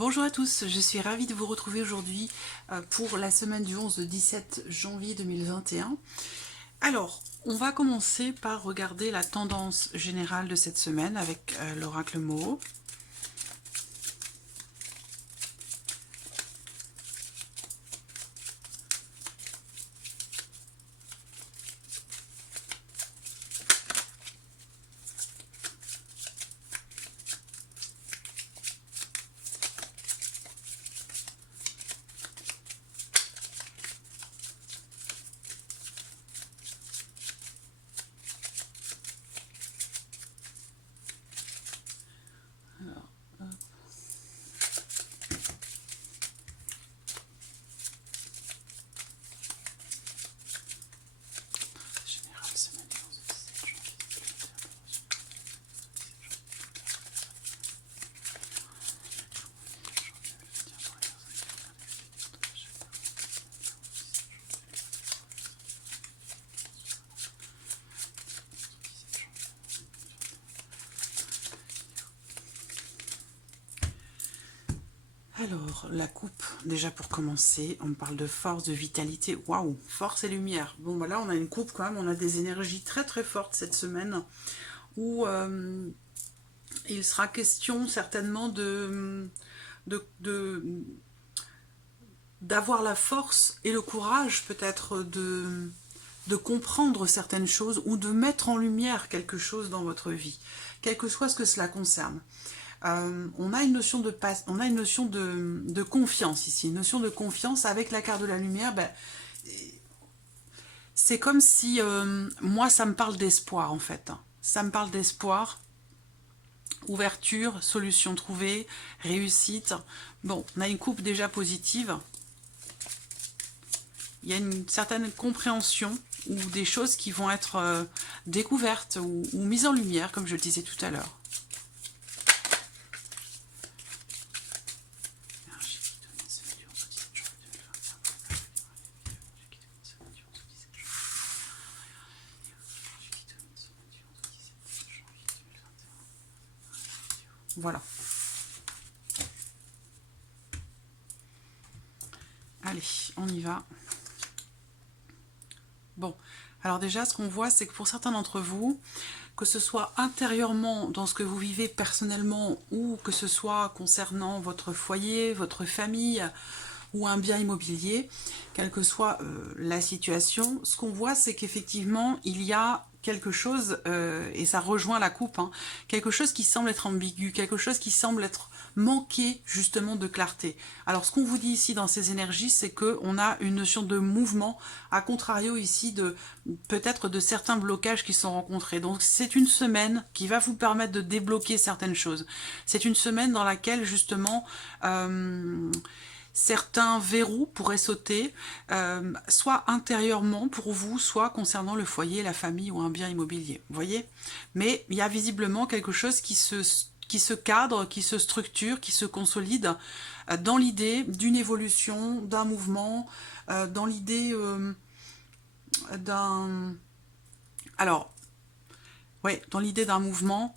Bonjour à tous, je suis ravie de vous retrouver aujourd'hui pour la semaine du 11 au 17 janvier 2021. Alors, on va commencer par regarder la tendance générale de cette semaine avec l'oracle Moho. Alors, la coupe, déjà pour commencer, on parle de force, de vitalité. Waouh, force et lumière. Bon, bah là, on a une coupe quand même, on a des énergies très très fortes cette semaine où il sera question certainement d'avoir la force et le courage peut-être de comprendre certaines choses ou de mettre en lumière quelque chose dans votre vie, quel que soit ce que cela concerne. On a une notion de confiance ici, une notion de confiance avec la carte de la lumière. C'est comme si moi ça me parle d'espoir en fait. Ça me parle d'espoir, ouverture, solution trouvée, réussite. Bon, on a une coupe déjà positive. Il y a une certaine compréhension ou des choses qui vont être découvertes ou mises en lumière, comme je le disais tout à l'heure. Voilà. Allez, on y va. Bon, alors déjà, ce qu'on voit, c'est que pour certains d'entre vous, que ce soit intérieurement dans ce que vous vivez personnellement ou que ce soit concernant votre foyer, votre famille ou un bien immobilier, quelle que soit la situation, ce qu'on voit, c'est qu'effectivement, il y a quelque chose, et ça rejoint la coupe, hein, quelque chose qui semble être ambigu, quelque chose qui semble être manqué justement de clarté. Alors ce qu'on vous dit ici dans ces énergies, c'est qu'on a une notion de mouvement, à contrario ici de peut-être de certains blocages qui sont rencontrés. Donc c'est une semaine qui va vous permettre de débloquer certaines choses. C'est une semaine dans laquelle justement certains verrous pourraient sauter, soit intérieurement pour vous, soit concernant le foyer, la famille ou un bien immobilier. Vous voyez? Mais il y a visiblement quelque chose qui se cadre, qui se structure, qui se consolide dans l'idée d'une évolution, d'un mouvement, dans l'idée d'un... Alors, ouais, dans l'idée d'un mouvement,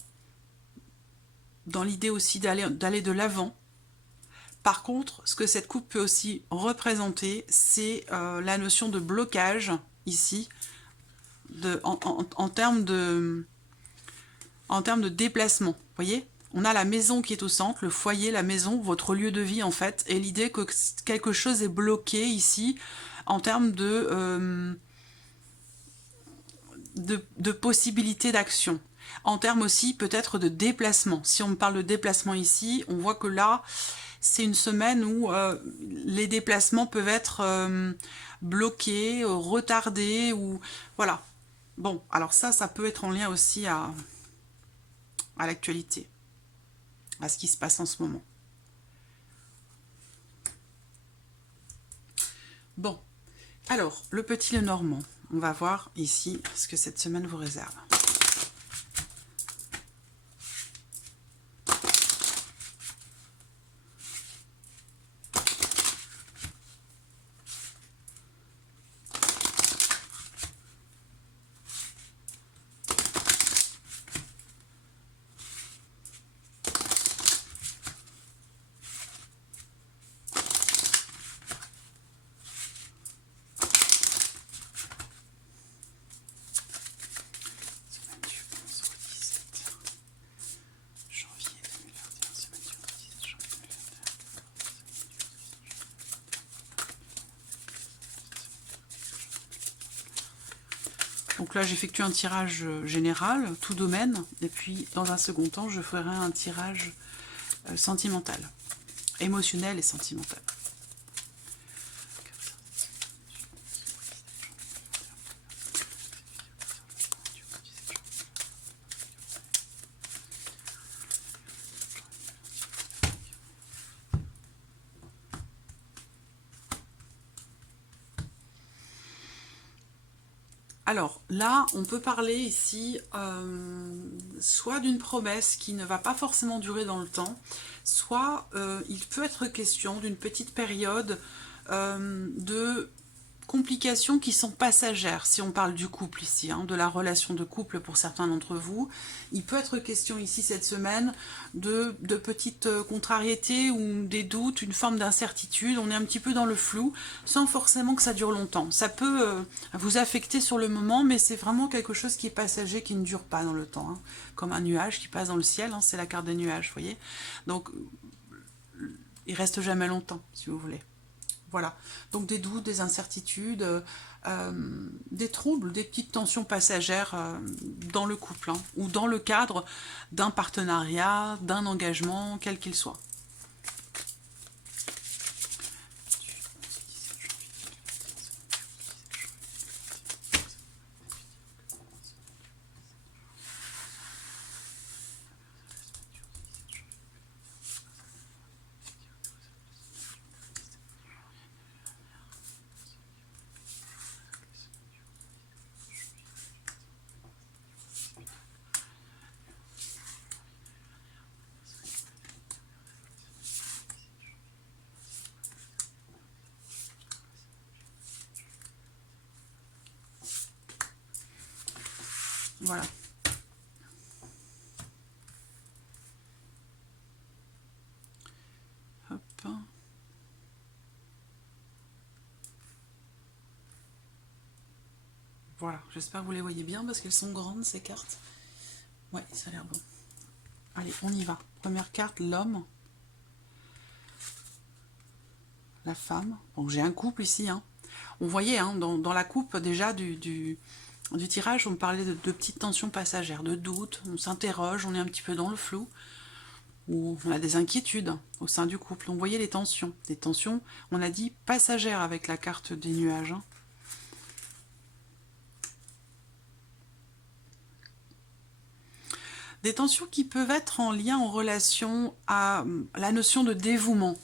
dans l'idée aussi d'aller de l'avant. Par contre, ce que cette coupe peut aussi représenter, c'est la notion de blocage, ici, en termes de déplacement. Vous voyez? On a la maison qui est au centre, le foyer, la maison, votre lieu de vie en fait, et l'idée que quelque chose est bloqué ici, en termes de possibilités d'action. En termes aussi peut-être de déplacement. Si on parle de déplacement ici, on voit que là, c'est une semaine où les déplacements peuvent être bloqués, retardés, ou voilà. Bon, alors ça peut être en lien aussi à l'actualité, à ce qui se passe en ce moment. Bon, alors, le petit Lenormand, on va voir ici ce que cette semaine vous réserve. Donc là, j'effectue un tirage général, tout domaine, et puis dans un second temps, je ferai un tirage sentimental, émotionnel et sentimental. Alors là, on peut parler ici soit d'une promesse qui ne va pas forcément durer dans le temps, soit il peut être question d'une petite période de complications qui sont passagères, si on parle du couple ici, hein, de la relation de couple pour certains d'entre vous. Il peut être question ici cette semaine de petites contrariétés ou des doutes, une forme d'incertitude. On est un petit peu dans le flou, sans forcément que ça dure longtemps. Ça peut vous affecter sur le moment, mais c'est vraiment quelque chose qui est passager, qui ne dure pas dans le temps, hein, comme un nuage qui passe dans le ciel, hein, c'est la carte des nuages, vous voyez. Donc, il reste jamais longtemps, si vous voulez. Voilà, donc des doutes, des incertitudes, des troubles, des petites tensions passagères dans le couple, hein, ou dans le cadre d'un partenariat, d'un engagement, quel qu'il soit. Voilà. Hop. Voilà, j'espère que vous les voyez bien parce qu'elles sont grandes ces cartes. Ouais, ça a l'air bon. Allez, on y va. Première carte, l'homme. La femme. Donc j'ai un couple ici, hein. On voyait hein, dans la coupe déjà du tirage, on me parlait de petites tensions passagères, de doutes, on s'interroge, on est un petit peu dans le flou, ou on a des inquiétudes au sein du couple. On voyait les tensions. Des tensions, on a dit passagères avec la carte des nuages. Hein. Des tensions qui peuvent être en lien, en relation à la notion de dévouement.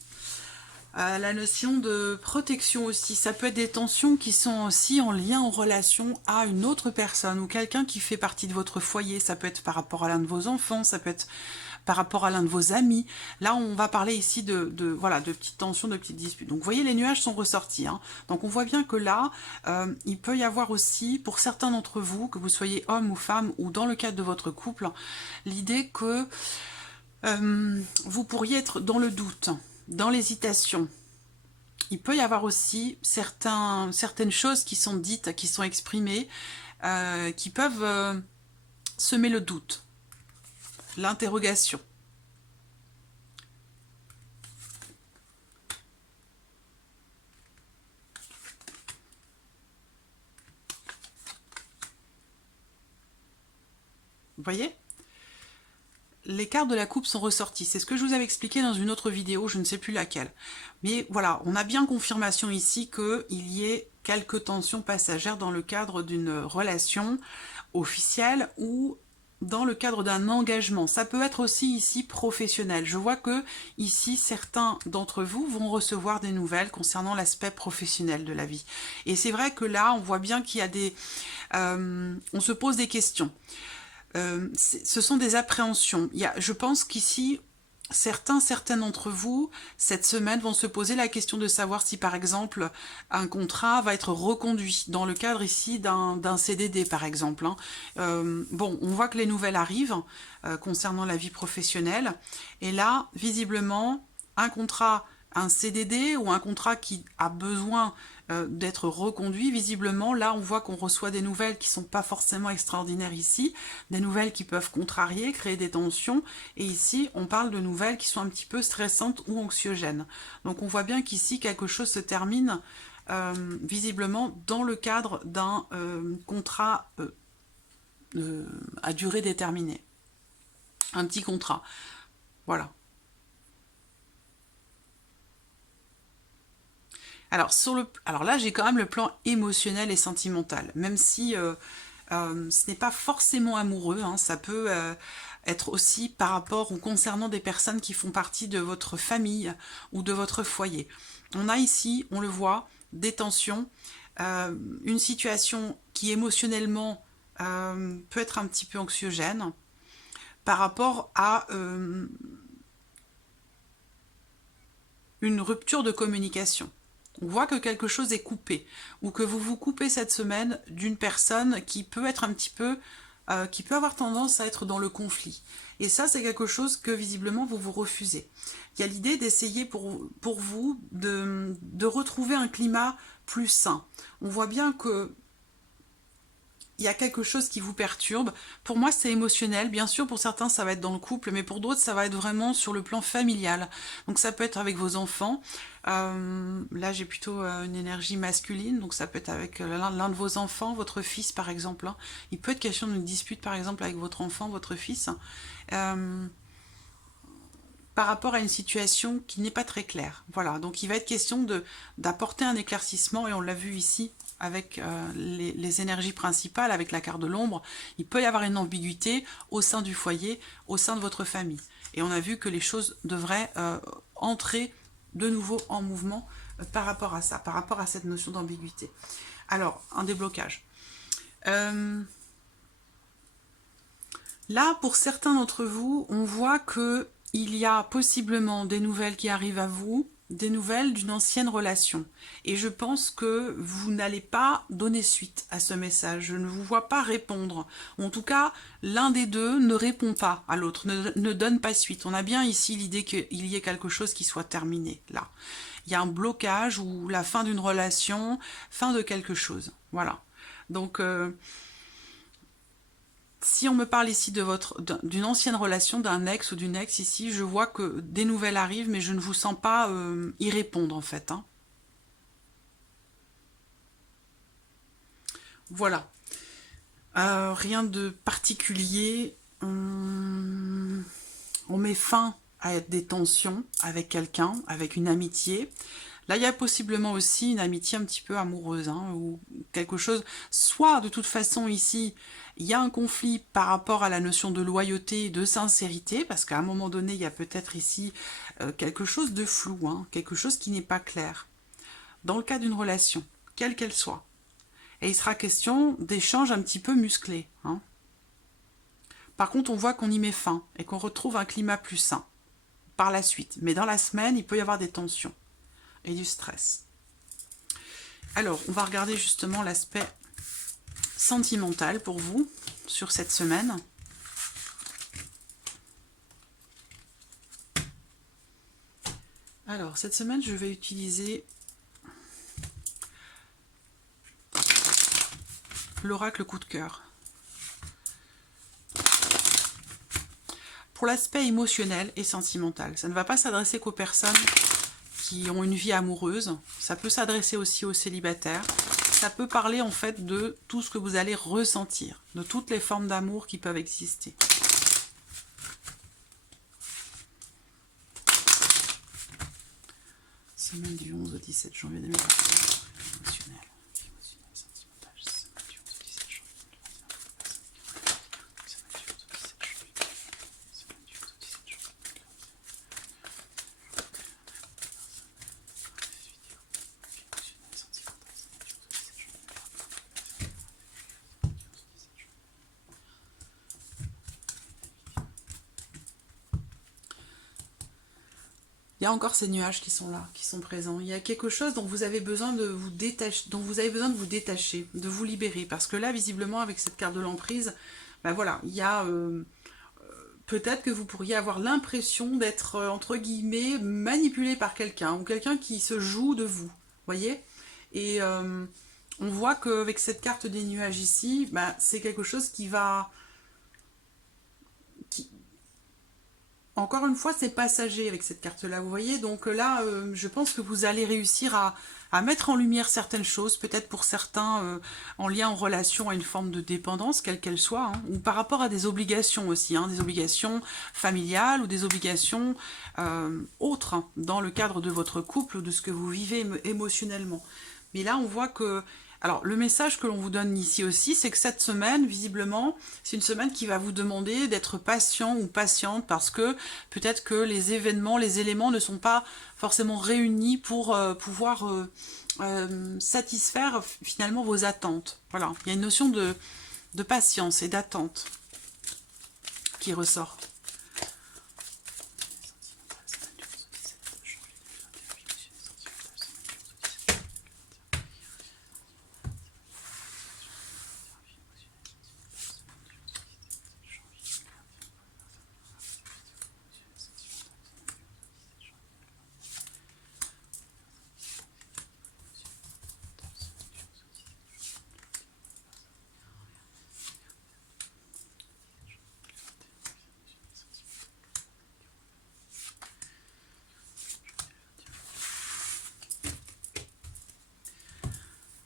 La notion de protection aussi, ça peut être des tensions qui sont aussi en lien, en relation à une autre personne ou quelqu'un qui fait partie de votre foyer. Ça peut être par rapport à l'un de vos enfants, ça peut être par rapport à l'un de vos amis. Là, on va parler ici voilà, de petites tensions, de petites disputes. Donc, vous voyez, les nuages sont ressortis. Hein. Donc, on voit bien que là, il peut y avoir aussi, pour certains d'entre vous, que vous soyez homme ou femme, ou dans le cadre de votre couple, l'idée que vous pourriez être dans le doute, dans l'hésitation. Il peut y avoir aussi certaines choses qui sont dites, qui sont exprimées, qui peuvent semer le doute, l'interrogation. Vous voyez ? Les cartes de la coupe sont ressorties. C'est ce que je vous avais expliqué dans une autre vidéo, je ne sais plus laquelle. Mais voilà, on a bien confirmation ici qu'il y ait quelques tensions passagères dans le cadre d'une relation officielle ou dans le cadre d'un engagement. Ça peut être aussi ici professionnel. Je vois que ici, certains d'entre vous vont recevoir des nouvelles concernant l'aspect professionnel de la vie. Et c'est vrai que là, on voit bien qu'il y a des... on se pose des questions. Ce sont des appréhensions. Je pense qu'ici, certains d'entre vous, cette semaine, vont se poser la question de savoir si, par exemple, un contrat va être reconduit, dans le cadre ici d'un CDD, par exemple. Hein. Bon, on voit que les nouvelles arrivent concernant la vie professionnelle. Et là, visiblement, un contrat, un CDD ou un contrat qui a besoin d'être reconduit, visiblement, là on voit qu'on reçoit des nouvelles qui sont pas forcément extraordinaires ici, des nouvelles qui peuvent contrarier, créer des tensions, et ici on parle de nouvelles qui sont un petit peu stressantes ou anxiogènes. Donc on voit bien qu'ici quelque chose se termine visiblement dans le cadre d'un contrat à durée déterminée. Un petit contrat. Voilà. Alors, alors là, j'ai quand même le plan émotionnel et sentimental. Même si ce n'est pas forcément amoureux, hein, ça peut être aussi par rapport ou concernant des personnes qui font partie de votre famille ou de votre foyer. On a ici, on le voit, des tensions, une situation qui émotionnellement peut être un petit peu anxiogène par rapport à une rupture de communication. On voit que quelque chose est coupé, ou que vous vous coupez cette semaine d'une personne qui peut être un petit peu, qui peut avoir tendance à être dans le conflit. Et ça, c'est quelque chose que visiblement vous vous refusez. Il y a l'idée d'essayer pour vous de retrouver un climat plus sain. On voit bien que il y a quelque chose qui vous perturbe. Pour moi, c'est émotionnel. Bien sûr, pour certains, ça va être dans le couple, mais pour d'autres, ça va être vraiment sur le plan familial. Donc ça peut être avec vos enfants. Là, j'ai plutôt une énergie masculine, donc ça peut être avec l'un de vos enfants, votre fils, par exemple. Hein. Il peut être question d'une dispute, par exemple, avec votre enfant, votre fils, par rapport à une situation qui n'est pas très claire. Voilà, donc il va être question d'apporter un éclaircissement, et on l'a vu ici, avec les énergies principales, avec la carte de l'ombre, il peut y avoir une ambiguïté au sein du foyer, au sein de votre famille. Et on a vu que les choses devraient entrer de nouveau en mouvement par rapport à ça, par rapport à cette notion d'ambiguïté. Alors, un déblocage. Là, pour certains d'entre vous, on voit que il y a possiblement des nouvelles qui arrivent à vous, des nouvelles d'une ancienne relation. Et je pense que vous n'allez pas donner suite à ce message. Je ne vous vois pas répondre. Ou en tout cas, l'un des deux ne répond pas à l'autre, ne donne pas suite. On a bien ici l'idée qu'il y ait quelque chose qui soit terminé, là. Il y a un blocage ou la fin d'une relation, fin de quelque chose. Voilà. Donc... si on me parle ici d'une ancienne relation, d'un ex ou d'une ex ici, je vois que des nouvelles arrivent, mais je ne vous sens pas y répondre en fait. Hein. Voilà. Rien de particulier. On met fin à des tensions avec quelqu'un, avec une amitié. Là, il y a possiblement aussi une amitié un petit peu amoureuse, hein, ou quelque chose. Soit, de toute façon, ici, il y a un conflit par rapport à la notion de loyauté et de sincérité, parce qu'à un moment donné, il y a peut-être ici quelque chose de flou, hein, quelque chose qui n'est pas clair. Dans le cas d'une relation, quelle qu'elle soit. Et il sera question d'échanges un petit peu musclés. Hein. Par contre, on voit qu'on y met fin et qu'on retrouve un climat plus sain par la suite. Mais dans la semaine, il peut y avoir des tensions et du stress. Alors, on va regarder justement l'aspect sentimental pour vous sur cette semaine. Alors, cette semaine, je vais utiliser l'oracle coup de cœur. Pour l'aspect émotionnel et sentimental, ça ne va pas s'adresser qu'aux personnes qui ont une vie amoureuse, ça peut s'adresser aussi aux célibataires, ça peut parler en fait de tout ce que vous allez ressentir, de toutes les formes d'amour qui peuvent exister. Semaine du 11 au 17 janvier 2021, émotionnel, sentimental, semaine du 11 au 17 janvier 2021, semaine du 11 au 17 janvier, semaine du 11 au 17 janvier 2021. Il y a encore ces nuages qui sont là, qui sont présents. Il y a quelque chose dont vous avez besoin de vous détacher, de vous libérer. Parce que là, visiblement, avec cette carte de l'emprise, ben voilà, il y a peut-être que vous pourriez avoir l'impression d'être, entre guillemets, manipulé par quelqu'un, ou quelqu'un qui se joue de vous, voyez. Et on voit qu'avec cette carte des nuages ici, ben, c'est quelque chose qui va... Encore une fois, c'est passager avec cette carte-là, vous voyez. Donc là, je pense que vous allez réussir à mettre en lumière certaines choses, peut-être pour certains en lien en relation à une forme de dépendance, quelle qu'elle soit, hein, ou par rapport à des obligations aussi, hein, des obligations familiales ou des obligations autres, hein, dans le cadre de votre couple ou de ce que vous vivez émotionnellement. Mais là, on voit que... Alors, le message que l'on vous donne ici aussi, c'est que cette semaine, visiblement, c'est une semaine qui va vous demander d'être patient ou patiente parce que peut-être que les événements, les éléments ne sont pas forcément réunis pour pouvoir satisfaire finalement vos attentes. Voilà, il y a une notion de patience et d'attente qui ressort.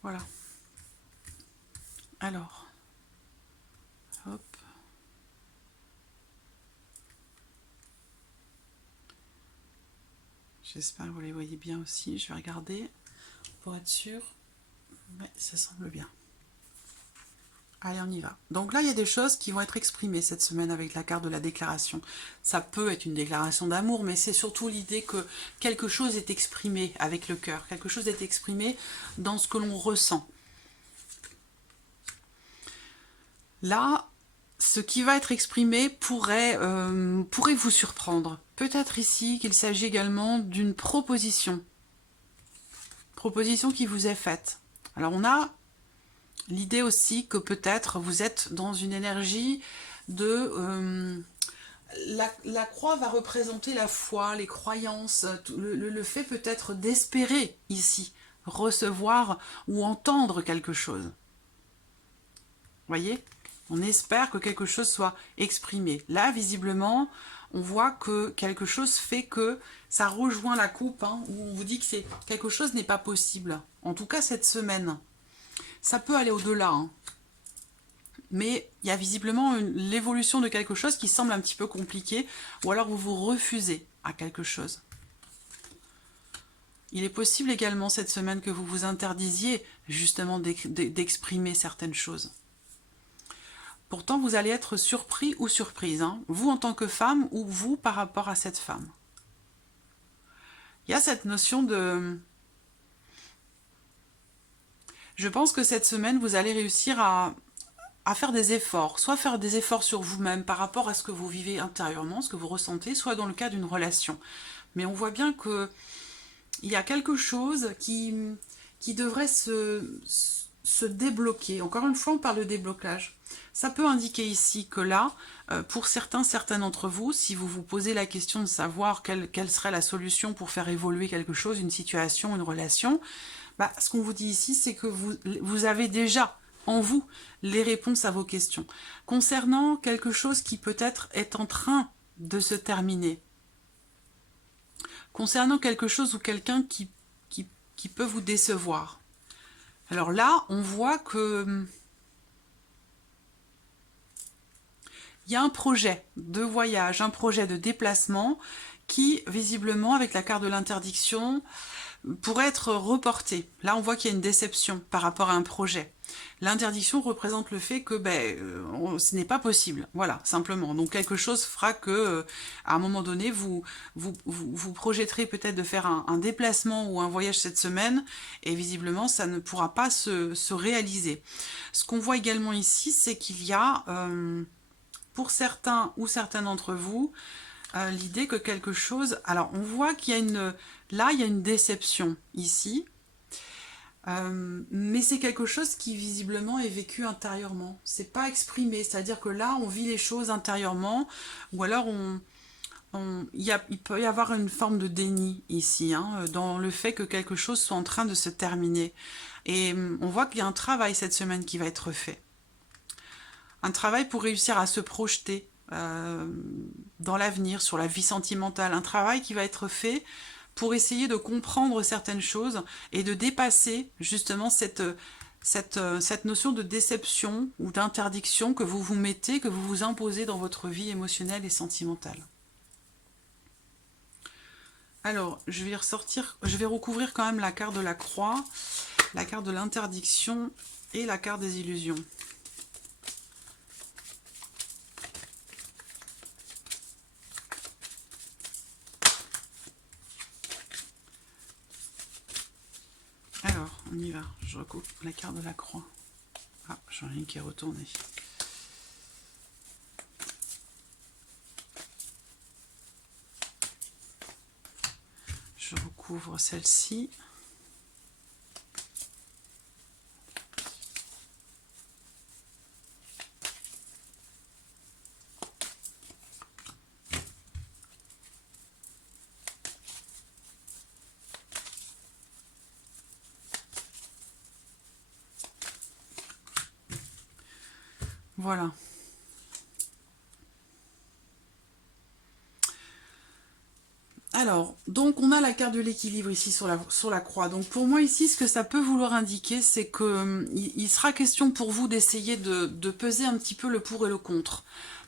Voilà. Alors, hop. J'espère que vous les voyez bien aussi. Je vais regarder pour être sûr. Mais ça semble bien. Allez, on y va. Donc là, il y a des choses qui vont être exprimées cette semaine avec la carte de la déclaration. Ça peut être une déclaration d'amour, mais c'est surtout l'idée que quelque chose est exprimé avec le cœur. Quelque chose est exprimé dans ce que l'on ressent. Là, ce qui va être exprimé pourrait vous surprendre. Peut-être ici qu'il s'agit également d'une proposition. Proposition qui vous est faite. Alors on a l'idée aussi que peut-être vous êtes dans une énergie de... la croix va représenter la foi, les croyances, le fait peut-être d'espérer ici, recevoir ou entendre quelque chose. Voyez ? On espère que quelque chose soit exprimé. Là, visiblement, on voit que quelque chose fait que ça rejoint la coupe, hein, où on vous dit que quelque chose n'est pas possible. En tout cas, cette semaine. Ça peut aller au-delà, hein. Mais il y a visiblement l'évolution de quelque chose qui semble un petit peu compliqué, ou alors vous vous refusez à quelque chose. Il est possible également cette semaine que vous vous interdisiez justement d'exprimer certaines choses. Pourtant, vous allez être surpris ou surprise, hein, vous en tant que femme ou vous par rapport à cette femme. Il y a cette notion de... Je pense que cette semaine, vous allez réussir à faire des efforts, soit faire des efforts sur vous-même par rapport à ce que vous vivez intérieurement, ce que vous ressentez, soit dans le cas d'une relation. Mais on voit bien qu'il y a quelque chose qui devrait se débloquer. Encore une fois, on parle de déblocage. Ça peut indiquer ici que là, pour certains d'entre vous, si vous vous posez la question de savoir quelle serait la solution pour faire évoluer quelque chose, une situation, une relation, bah, ce qu'on vous dit ici, c'est que vous avez déjà en vous les réponses à vos questions. Concernant quelque chose qui peut-être est en train de se terminer, concernant quelque chose ou quelqu'un qui peut vous décevoir. Alors là, on voit que il y a un projet de voyage, un projet de déplacement qui, visiblement, avec la carte de l'interdiction, pourrait être reporté. Là, on voit qu'il y a une déception par rapport à un projet. L'interdiction représente le fait que ce n'est pas possible. Voilà, simplement. Donc, quelque chose fera que, à un moment donné, vous projetterez peut-être de faire un déplacement ou un voyage cette semaine, et visiblement, ça ne pourra pas se réaliser. Ce qu'on voit également ici, c'est qu'il y a... pour certains ou certaines d'entre vous, l'idée que quelque chose... Alors, on voit qu'il y a une... Là, il y a une déception, ici. Mais c'est quelque chose qui, visiblement, est vécu intérieurement. C'est pas exprimé. C'est-à-dire que là, on vit les choses intérieurement. Ou alors, il peut y avoir une forme de déni, ici, hein, dans le fait que quelque chose soit en train de se terminer. Et on voit qu'il y a un travail cette semaine qui va être fait. Un travail pour réussir à se projeter dans l'avenir, sur la vie sentimentale. Un travail qui va être fait pour essayer de comprendre certaines choses et de dépasser justement cette notion de déception ou d'interdiction que vous vous mettez, que vous vous imposez dans votre vie émotionnelle et sentimentale. Alors, je vais recouvrir quand même la carte de la croix, la carte de l'interdiction et la carte des illusions. Alors, on y va. Je recouvre la carte de la croix. Ah, j'en ai une qui est retournée. Je recouvre celle-ci. Voilà. Alors, donc on a la carte de l'équilibre ici sur la croix. Donc pour moi ici, ce que ça peut vouloir indiquer, c'est que il sera question pour vous d'essayer de peser un petit peu le pour et le contre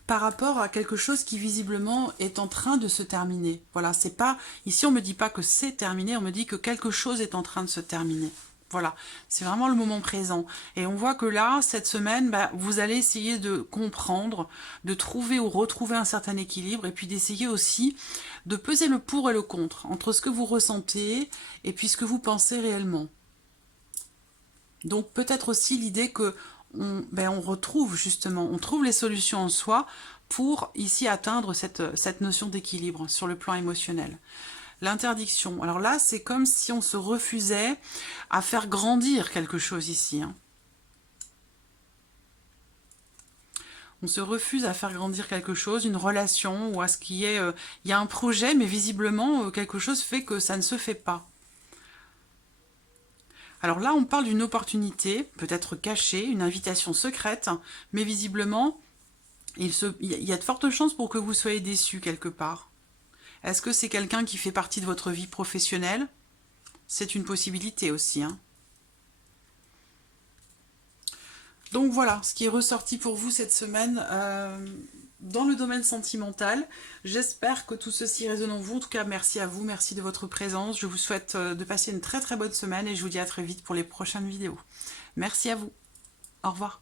par rapport à quelque chose qui visiblement est en train de se terminer. Voilà, c'est pas, ici on me dit pas que c'est terminé, on me dit que quelque chose est en train de se terminer. Voilà, c'est vraiment le moment présent. Et on voit que là, cette semaine, vous allez essayer de comprendre, de trouver ou retrouver un certain équilibre, et puis d'essayer aussi de peser le pour et le contre, entre ce que vous ressentez et puis ce que vous pensez réellement. Donc peut-être aussi l'idée que on retrouve justement, on trouve les solutions en soi pour ici atteindre cette notion d'équilibre sur le plan émotionnel. L'interdiction. Alors là, c'est comme si on se refusait à faire grandir quelque chose ici. Hein. On se refuse à faire grandir quelque chose, une relation, ou à ce qui est... il y a un projet, mais visiblement, quelque chose fait que ça ne se fait pas. Alors là, on parle d'une opportunité, peut-être cachée, une invitation secrète, mais visiblement, il y a de fortes chances pour que vous soyez déçus quelque part. Est-ce que c'est quelqu'un qui fait partie de votre vie professionnelle? C'est une possibilité aussi. Hein. Donc voilà, ce qui est ressorti pour vous cette semaine dans le domaine sentimental. J'espère que tout ceci résonne en vous. En tout cas, merci à vous, merci de votre présence. Je vous souhaite de passer une très très bonne semaine et je vous dis à très vite pour les prochaines vidéos. Merci à vous. Au revoir.